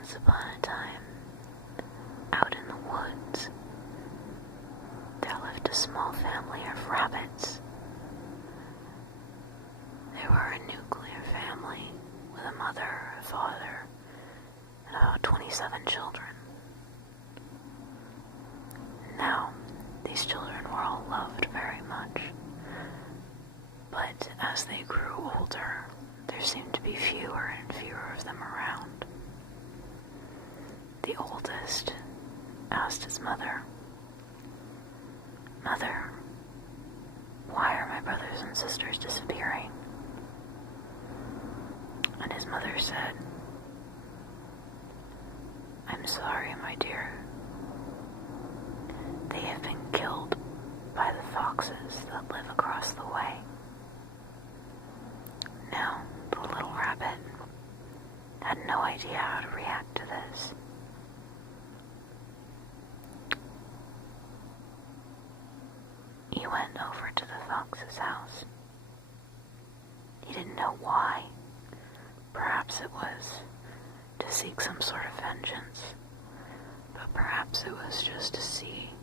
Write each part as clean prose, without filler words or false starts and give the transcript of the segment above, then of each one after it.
Once upon a time, out in the woods, there lived a small family of rabbits. They were a nuclear family with a mother, a father, and about 27 children. Now, these children were all loved very much, but as they grew older, there seemed to be fewer and fewer of them around. The oldest asked his mother, "Mother, why are my brothers and sisters disappearing?" And his mother said, "I'm sorry, my dear. They have been killed by the foxes that live across the way." Now, the little rabbit had no idea how to react to this. He went over to the fox's house. He didn't know why. Perhaps it was to seek some sort of vengeance, but perhaps it was just to see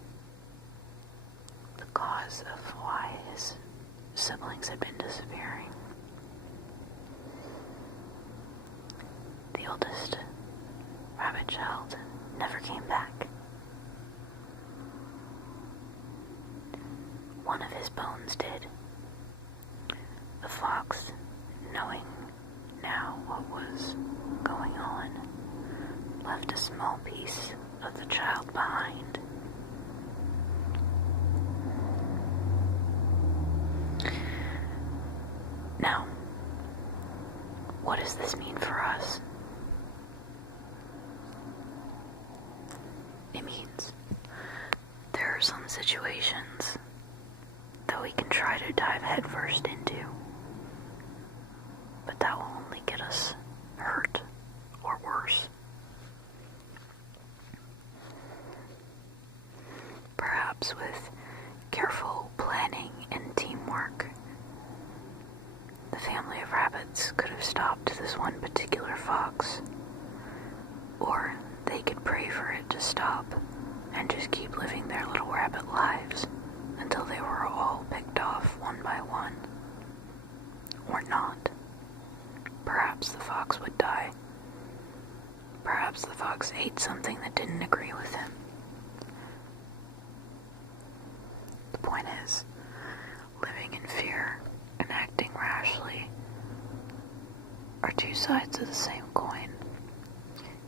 the cause of why his siblings had been disappearing. The oldest rabbit child never came back. One of his bones did. The fox, knowing now what was going on, left a small piece of the child behind. Now, what does this mean for us? It means there are some situations that we can try to dive headfirst into, but that will only get us hurt or worse. Perhaps with careful planning and teamwork, the family of rabbits could have stopped this one particular fox, or they could pray for it to stop and just keep living their little rabbit lives until they were all picked off one by one. Or not. Perhaps the fox would die. Perhaps the fox ate something that didn't agree with him. The point is, living in fear and acting rashly are two sides of the same coin.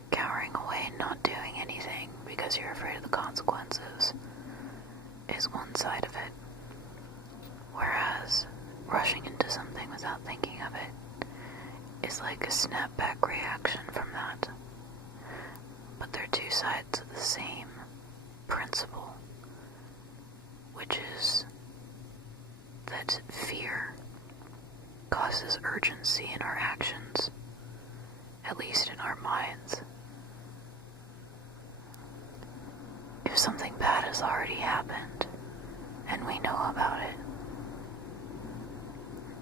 Cowering away and not doing anything because you're afraid of the consequences is one side of it, whereas rushing into something without thinking of it is like a snapback reaction from that. But they're two sides of the same principle, which is that fear causes urgency in our actions, at least in our minds. If something bad has already happened, and we know about it,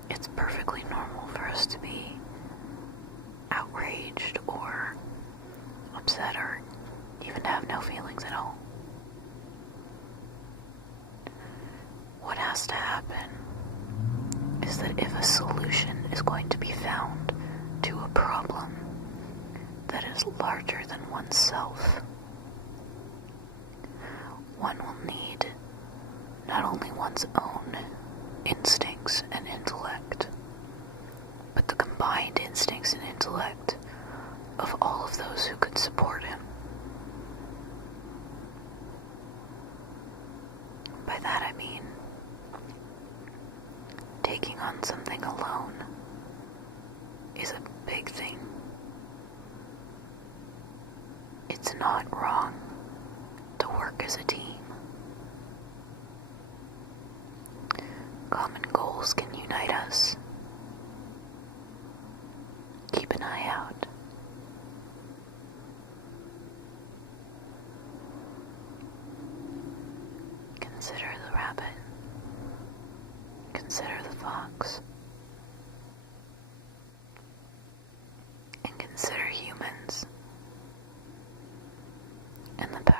it's perfectly normal for us to be outraged or upset or even to have no feelings at all. What has to happen is that if a solution is going to be found to a problem that is larger than oneself, one will need not only one's own instincts and intellect, but the combined instincts and intellect of all of those who could support him. By that I mean, taking on something alone is a big thing. It's not wrong to work as a team. Common goals can unite us. Keep an eye out. Consider the rabbit. Consider the fox. And consider humans in the